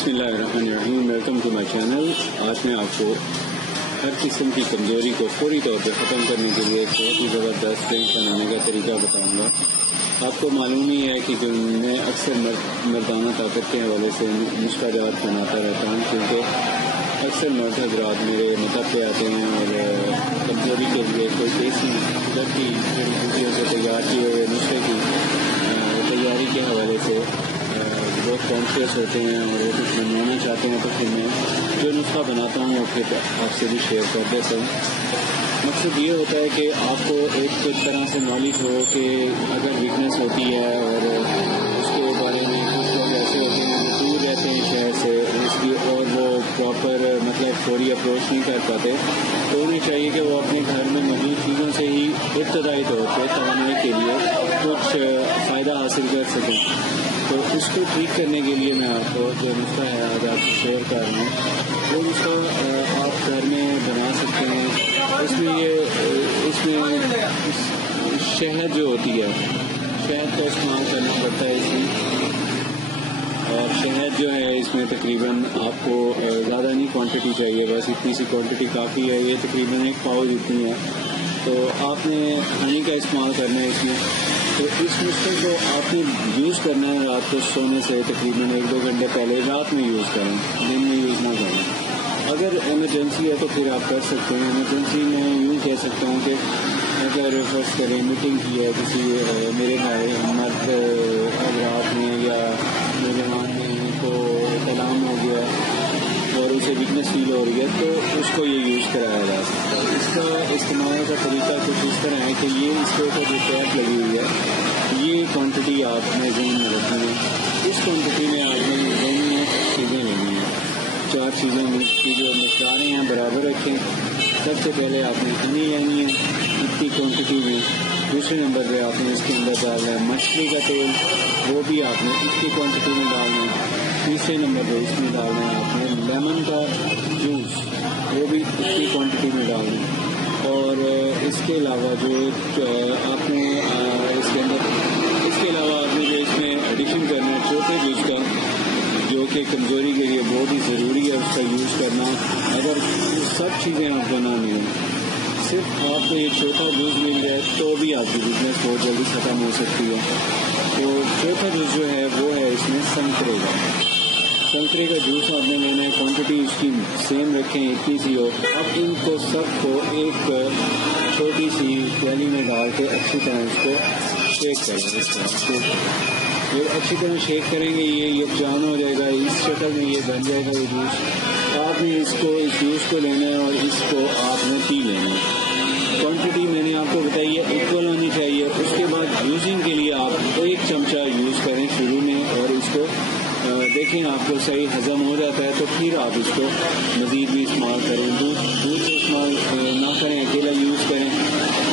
बिस्मिल्लाहिर्रहमानिर्रहीम। Welcome to my channel. आज मैं आपको हर किस्म की कमज़ोरी को फौरी तौर पर ख़त्म करने के लिए एक बहुत ही ज़बरदस्त ड्रिंक बनाने का तरीका बताऊंगा। आपको मालूम ही है कि जो मैं अक्सर मर्दाना ताकत के हवाले से नुस्खा जात बनाता रहता हूँ, क्योंकि अक्सर मर्द हज़रात मेरे मदद पे आते हैं और कमज़ोरी के लिए कोई देसी घर की जड़ी बूटियों से तैयार किए हुए नुस्खे की तैयारी के हवाले से बहुत कॉन्शियस होते हैं और वो कुछ बनवाना चाहते हैं, तो फिर मैं जो नुस्खा बनाता हूँ वो फिर आपसे भी शेयर कर देता हूँ। मकसद ये होता है कि आपको एक तरह से नॉलेज हो कि अगर वीकनेस होती है और उसके बारे में कुछ लोग ऐसे होते हैं जो दूर रहते हैं शहर से इसकी और वो प्रॉपर फौरी अप्रोच नहीं कर पाते, तो उन्हें चाहिए कि वो अपने घर में मौजूद चीज़ों से ही इब्तदाई तौर पर तवानाई के लिए कुछ फ़ायदा हासिल कर सकें। तो इसको ठीक करने के लिए मैं आपको जो नुस्खा है आज आपको शेयर कर रहा हूँ, वो नुस्खा आप घर में बना सकते हैं। इसमें शहद जो होती है, शहद का इस्तेमाल करना पड़ता है इसमें। और शहद जो है इसमें तकरीबन आपको ज़्यादा नहीं क्वांटिटी चाहिए, बस इतनी सी क्वांटिटी काफ़ी है। ये तकरीबन 1 पाव जितनी है। तो आपने हनी का इस्तेमाल करना है इसमें। तो इस नुस्खे को आपने यूज़ करना है रात को सोने से तकरीबन 1-2 घंटे पहले रात में यूज़ करें, दिन में यूज़ ना करें। अगर एमरजेंसी है तो फिर आप कर सकते हैं। एमरजेंसी में यूँ कह सकता हूँ कि अगर फर्स्ट करें मीटिंग की है किसी मेरे भाई मर्द हज़रात में या नौजवान में को कलाम हो गया और उसे वीकनेस फील हो रही है, तो उसको ये यूज़ कराया जा सकता है। इसका इस्तेमाल का तरीका कुछ इस तरह है कि ये इसके ऊपर जो टैप लगी हुई है, ये क्वांटिटी आपने ज़हन में रखनी है। इस क्वांटिटी में आपने दोनों चीज़ें लेनी है, 4 चीज़ें की जो मकदारें हैं बराबर रखें। सबसे पहले आपने हनी लेनी है इतनी क्वांटिटी में। दूसरे नंबर पे आपने इसके अंदर डालना है मछली का तेल, वो भी आपने इतनी क्वांटिटी में डालना है। तीसरे नंबर पे इसमें डालना है आपने लेमन का जूस, वो भी इतनी क्वांटिटी में डालना है। और इसके अलावा जो आपने इसके अलावा आपने जो इसमें एडिशन करना है चौथे जूस का, जो कि कमज़ोरी के लिए बहुत ही ज़रूरी है उसका यूज़ करना। अगर सब चीज़ें आप बनानी हो, सिर्फ आपको एक चौथा जूस मिल जाए तो भी आपकी वीकनेस बहुत जल्दी ख़त्म हो सकती है। तो चौथा जूस जो है वो है इसमें संतरे का जूस आपने लेना है। क्वांटिटी इसकी सेम रखें, इतनी सी हो। अब इनको सबको एक छोटी सी प्याली में डाल के अच्छी तरह इसको शेक करें। ये अच्छी तरह शेक करेंगे, ये यकजान हो जाएगा, इस शक्ल में ये बन जाएगा ये जूस। आपने इस जूस को लेना है और इसको आपने पी लेना है। क्वांटिटी मैंने आपको बताई है इक्वल होनी चाहिए। उसके बाद यूजिंग के लिए आप 1 चमचा यूज़ करें शुरू में, और इसको देखें आपको सही हज़म हो जाता है तो फिर आप इसको मज़ीद भी इस्तेमाल करें। दूध से इस्तेमाल ना करें, अकेला यूज़ करें।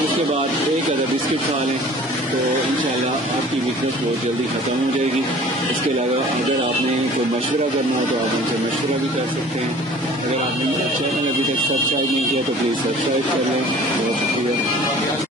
उसके बाद 1 अदद बिस्किट खा लें तो इंशाल्लाह आपकी वीकनेस बहुत जल्दी ख़त्म हो जाएगी। इसके अलावा अगर आपने कोई मशवरा करना हो तो आप उनसे मशवरा भी कर सकते हैं। अगर आपने चैनल अभी तक सब्सक्राइब नहीं किया तो प्लीज़ सब्सक्राइब कर लें। बहुत शुक्रिया।